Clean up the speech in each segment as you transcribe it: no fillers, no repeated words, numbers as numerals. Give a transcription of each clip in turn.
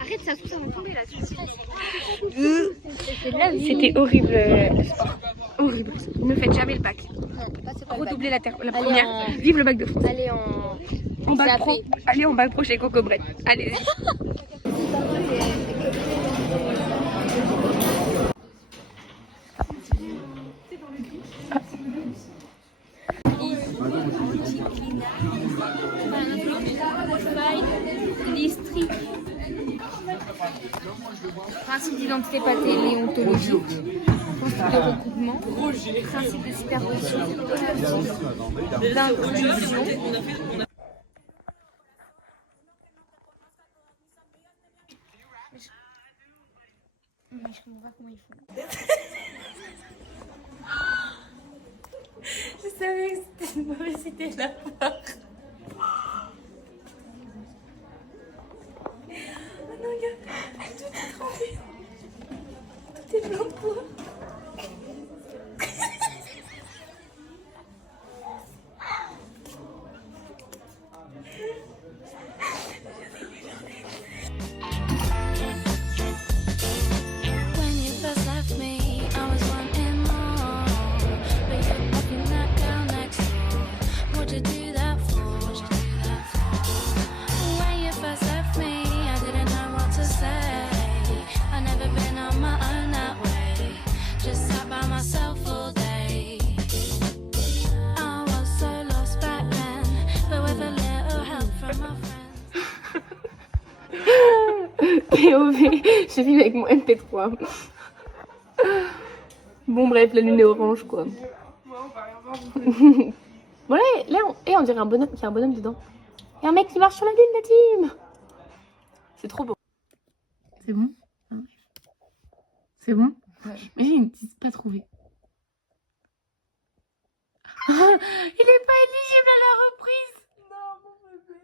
Arrête, ça va tomber là. C'était horrible le sport. Horrible. Ne faites jamais le bac. Redoubler la première. Vive le bac de France. Allez en bac pro. Allez en bac pro chez Coco Brett. Allez-y. Principe d'identité paléontologique, principe de recoupement, principe de superposition, d'inclusion. Mais je comprends pas comment ils font. Je savais que c'était une mauvaise idée de la part. Oh non, regarde, tout est trempé. Tout est blanc de poids. POV, je filme avec mon MP3. Bon bref, la lune est orange quoi. Voilà, là on dirait un bonhomme, il y a un bonhomme dedans. Il y a un mec qui marche sur la lune, la team. C'est trop beau. C'est bon? C'est bon? Ouais. Mais j'ai une petite pas trouvée. Il est pas éligible à la reprise. Non, mon bébé.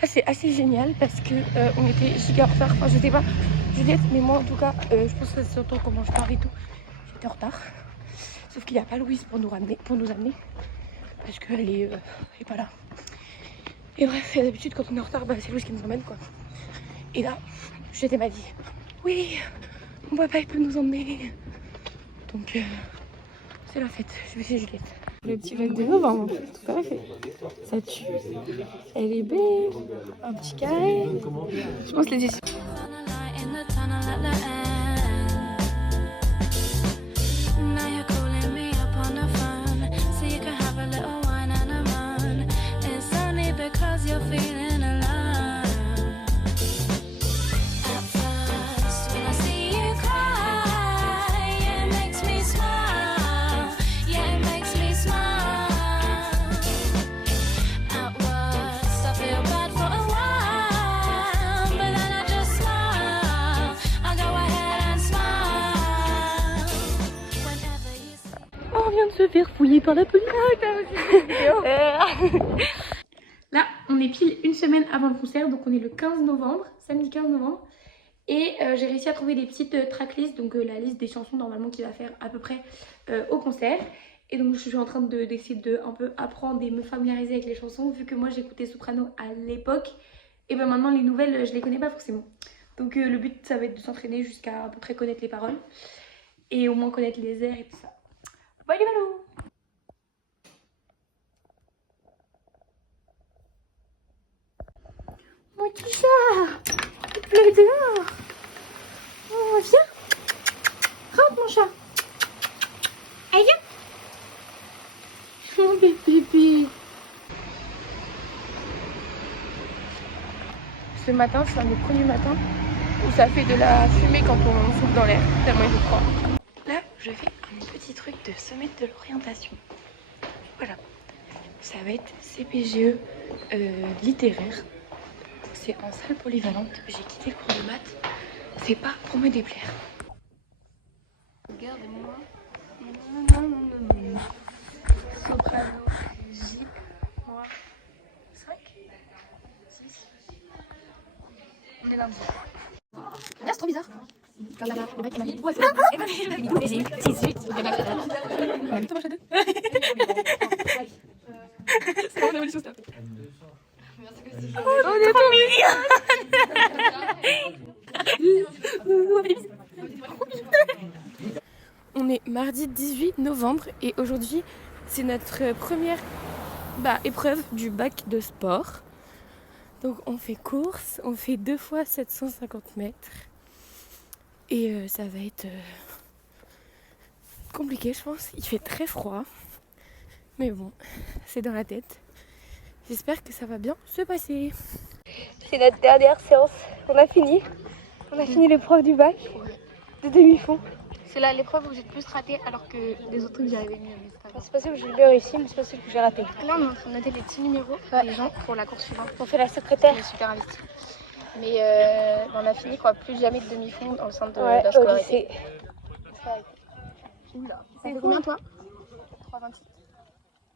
Là c'est assez génial parce que on était giga en retard. Enfin je sais pas Juliette, mais moi en tout cas je pense que c'est surtout comment je pars et tout. J'étais en retard. Sauf qu'il n'y a pas Louise pour nous amener parce qu'elle est pas là. Et bref, d'habitude quand on est en retard, bah, c'est Louise qui nous emmène quoi. Et là, Juliette m'a dit oui, mon papa il peut nous emmener. Donc c'est la fête. Je vais chez Juliette. Le petit bac de novembre, tout à fait. Ça tue. Elle est belle. Un petit carré. Je pense les ici. Se faire fouiller par la police. Là, on est pile une semaine avant le concert, donc on est le 15 novembre, samedi 15 novembre. Et j'ai réussi à trouver des petites tracklists, donc la liste des chansons normalement qu'il va faire à peu près au concert. Et donc je suis en train d'essayer de un peu apprendre et me familiariser avec les chansons, vu que moi j'écoutais Soprano à l'époque. Et ben maintenant les nouvelles, je les connais pas forcément. Donc le but ça va être de s'entraîner jusqu'à peu près connaître les paroles. Et au moins connaître les airs et tout ça. Bon allez, ballot. Mon petit chat, il pleut dehors. Oh, viens. Rentre mon chat. Allez, viens. Mon bébé. Ce matin, c'est un des premiers matins où ça fait de la fumée quand on souffle dans l'air. Tellement il fait froid. Là, je fais un petit truc de sommet de l'orientation. Voilà. Ça va être CPGE littéraire. C'est en salle polyvalente. J'ai quitté le cours de maths. C'est pas pour me déplaire. Regardez-moi. Soprano, J, moi, 5, 6. On est lundi. Ah, c'est trop bizarre. Le mec m'a dit, ouais, j'ai eu 6, 8, on a tout marché deux. C'est la révolution, stop. On est trop mignons. On est mardi 18 novembre et aujourd'hui c'est notre première épreuve du bac de sport. Donc on fait course, on fait 2 fois 750 mètres et ça va être compliqué je pense. Il fait très froid mais bon c'est dans la tête. J'espère que ça va bien se passer. C'est notre dernière séance, on a fini l'épreuve du bac de demi-fond. C'est là l'épreuve où j'ai le plus raté alors que les autres j'y arrivais mieux. C'est possible que j'ai bien réussi mais c'est possible que j'ai raté. Là on est en train de noter les petits numéros des gens pour la course suivante. On fait la secrétaire. On est super investi. Mais on a fini quoi, plus jamais de demi-fond dans le centre de la scolarité. Oula. Ça fait combien toi? 3,26.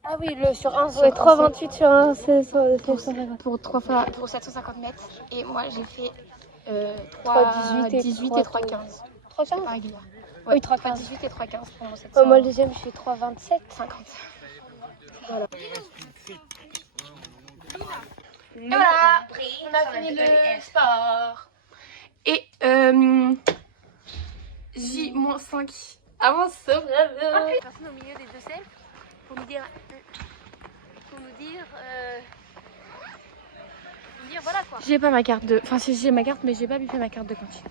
Ah oui, sur 1, ouais, 3,28 sur 1, c'est 750. Pour 750 mètres. Et moi j'ai fait 3,18 et 3,15. 3,15 régulière. Ouais, oui, 3,18 et 3,15 pour mon 700. Moi le deuxième je fais 3,27. 50. Voilà. Et voilà, on a fini le sport. Et J-5 avance Soprano. Personne au milieu des deux selles pour nous dire voilà quoi. J'ai pas ma carte de... Enfin si j'ai ma carte mais j'ai pas fait ma carte de cantine.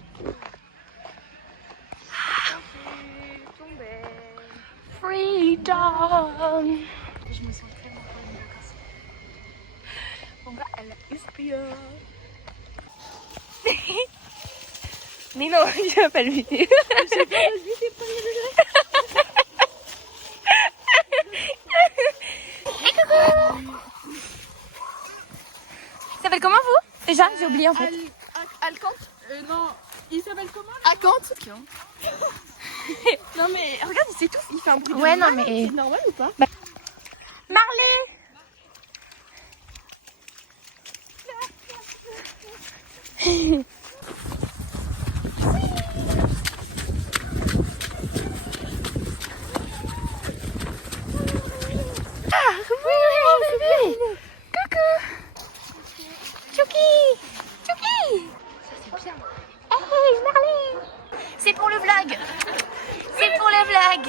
Freedom. Je me sens tellement pas une vacances. On va à la Uspia. Mais non, je vais pas le buter. Je vais pas le buter premier degré. Ça s'appelle comment vous? Déjà, j'ai oublié en fait. Alcante? Non, il s'appelle comment? Alcante. Non mais regarde, il s'étouffe, il fait un bruit de Ouais, mal. non mais... C'est normal ou pas? Marley. C'est pour le vlog. C'est pour le vlog.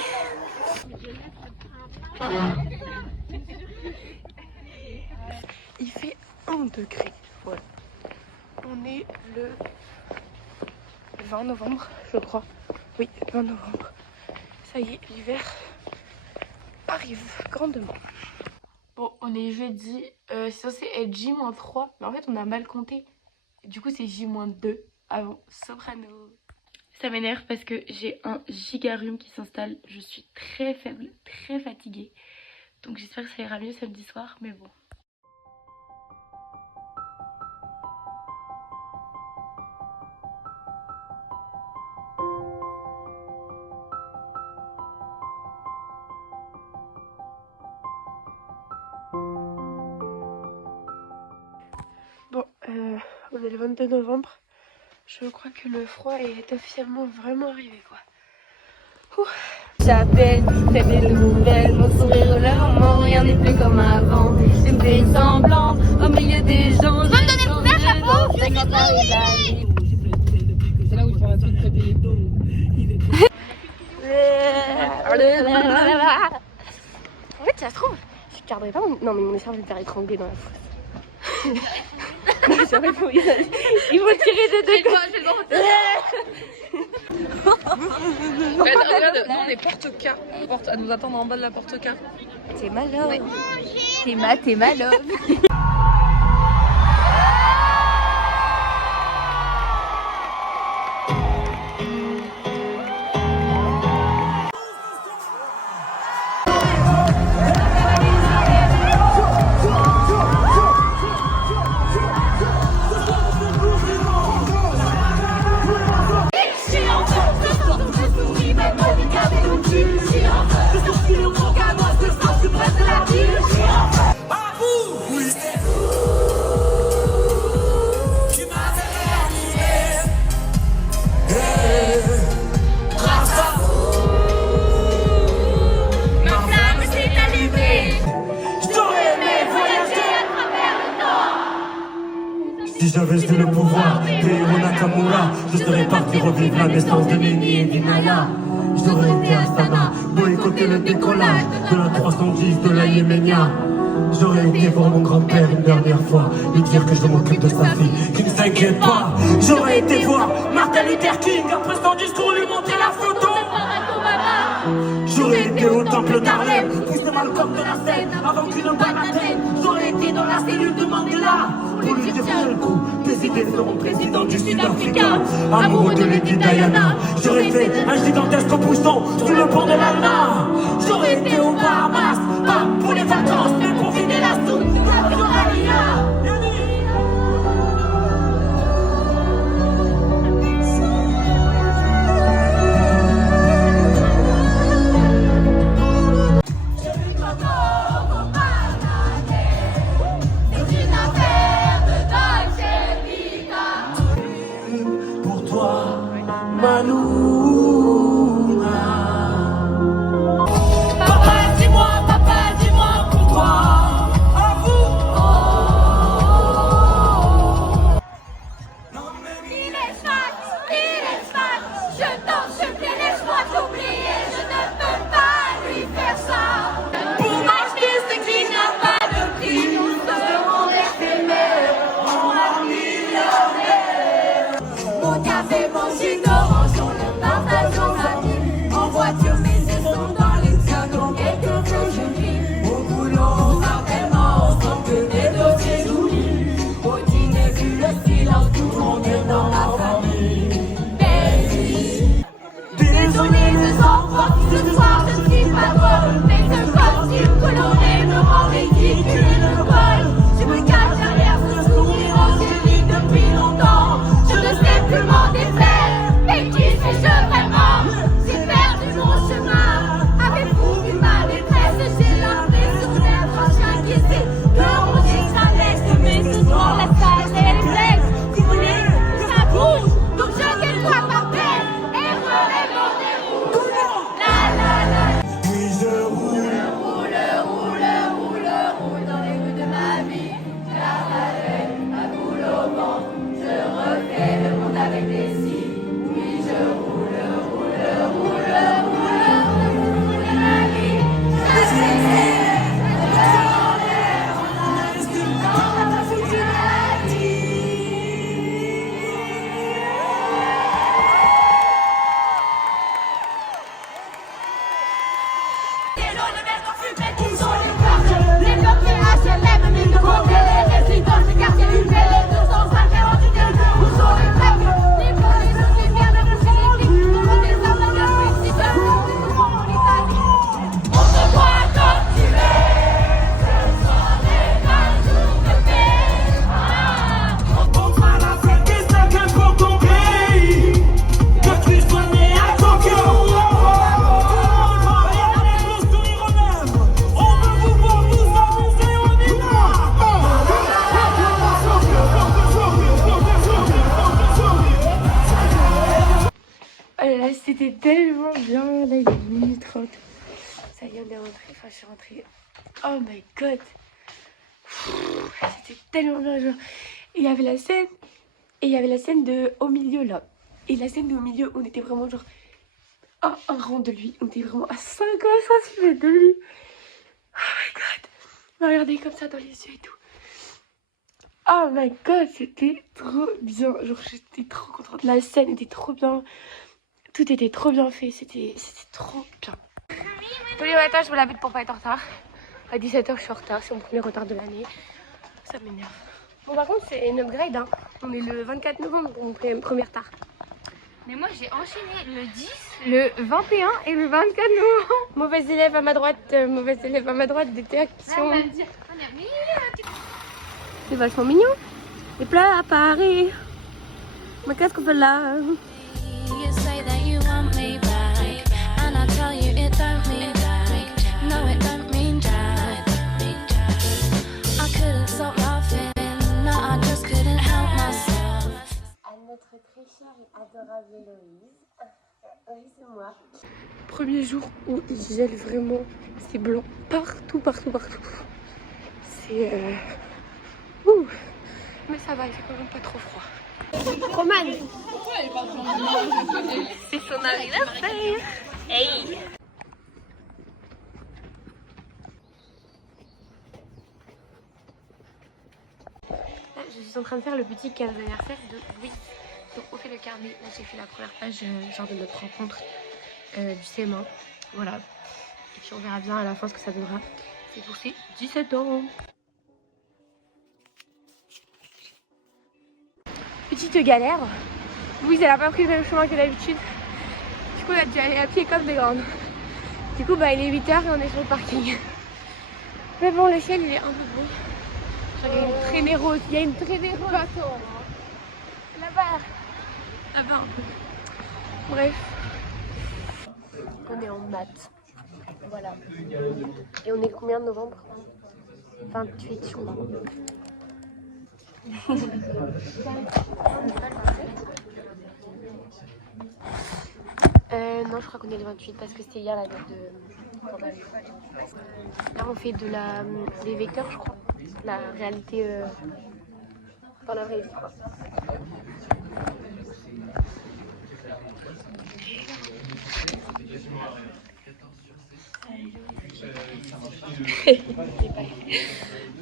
Il fait 1 degré. Voilà. On est le 20 novembre, je crois. Oui, 20 novembre. Ça y est, l'hiver arrive grandement. Bon, on est jeudi. C'est censé être J-3. Mais en fait, on a mal compté. Du coup, c'est J-2 avant Soprano. Ça m'énerve parce que j'ai un giga-rhume qui s'installe. Je suis très faible, très fatiguée. Donc j'espère que ça ira mieux samedi soir, mais bon. Bon, on est le 22 novembre. Je crois que le froid est officiellement vraiment arrivé, quoi. J'appelle, fais des nouvelles, mon sourire leur rien n'est plus comme avant. Je me fais semblant au milieu des gens. Tu vas me donner combien, chapeau? C'est là où il faut un truc très payé. En fait, ça se trouve, je garderai pas mon... Non, mais mon écharpe va me faire étrangler dans la fosse. C'est vrai, il faut tirer des deux côtés. Regarde, nous on est porte-cas. À nous attendre en bas de la porte-cas. T'es malade. Ouais. T'es malade. Si j'avais eu le pouvoir de Hiro Nakamura, je serais parti revivre la naissance de Nini et d'Inaya. J'aurais été Astana, boycotter le décollage de la 310 de la Yéménia. J'aurais été voir mon grand-père une dernière fois, lui dire que je m'occupe de sa fille, qu'il ne s'inquiète pas. J'aurais été voir Martin Luther King après son discours lui montrer la photo. J'aurais été au temple d'Harlem, pousser Malcolm de la scène avant qu'une balle m'atteigne. J'aurais été dans la cellule de Mandela pour lui dire tiens le coup, tes idées seront président du Sud-Africain. Amoureux de Lady Diana, j'aurais fait un gigantesque pousson sous le pont de l'Alma. J'aurais été aux Bahamas, pas pour les vacances, mais pour vider la soupe de la Floralia. C'était tellement bien, là il est minuit 30. Ça y est, on est rentré, enfin je suis rentrée. Oh my god. C'était tellement bien, genre. Il y avait la scène, et il y avait la scène de au milieu là. Et la scène de au milieu, on était vraiment genre à un rang de lui. On était vraiment à 50 cm de lui. Oh my god. Il m'a regardé comme ça dans les yeux et tout. Oh my god, c'était trop bien. Genre j'étais trop contente. La scène était trop bien. Tout était trop bien fait, c'était trop bien. Tous les matins, je me la bute pour pas être en retard. À 17h, je suis en retard, c'est mon premier retard de l'année. Ça m'énerve. Bon, par contre, c'est une upgrade. Hein. On est le 24 novembre, mon premier retard. Mais moi, j'ai enchaîné le 10, le 21 et le 24 novembre. Mauvaise élève à ma droite, d'été action. C'est vachement mignon. Les plats à Paris. Mais qu'est-ce qu'on fait là? You say that you want me back, and I tell you it don't mean back. No, it don't mean jack. I couldn't stop laughing, no, I just couldn't help myself. À notre très chère et adorable Héloïse, c'est moi. Premier jour où il gèle vraiment, c'est blanc partout. C'est ouh. Mais ça va, il fait quand même pas trop froid. Roman, c'est son anniversaire. Hey. Là, je suis en train de faire le petit cadeau d'anniversaire de Louis. Donc on fait le carnet, on s'est fait la première page genre de notre rencontre du CM1. Voilà. Et puis on verra bien à la fin ce que ça donnera. C'est pour ses 17 ans. Petite galère. Louise elle a pas pris le même chemin que d'habitude. Du coup on a dû aller à pied comme des grandes. Du coup bah il est 8h et on est sur le parking. Mais bon le ciel il est un peu beau. Genre il y a une traînée rose. Il y a une traînée rose. Là-bas. Là-bas un peu. Bref. On est en maths. Voilà. Et on est le combien de novembre? 28 je crois. Non je crois qu'on est le 28 parce que c'était hier la date de... Là on fait des vecteurs je crois. La réalité dans la vraie vie quoi.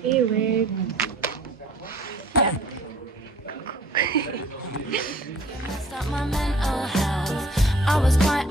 Et ouais. Messed up my mental health. I was quite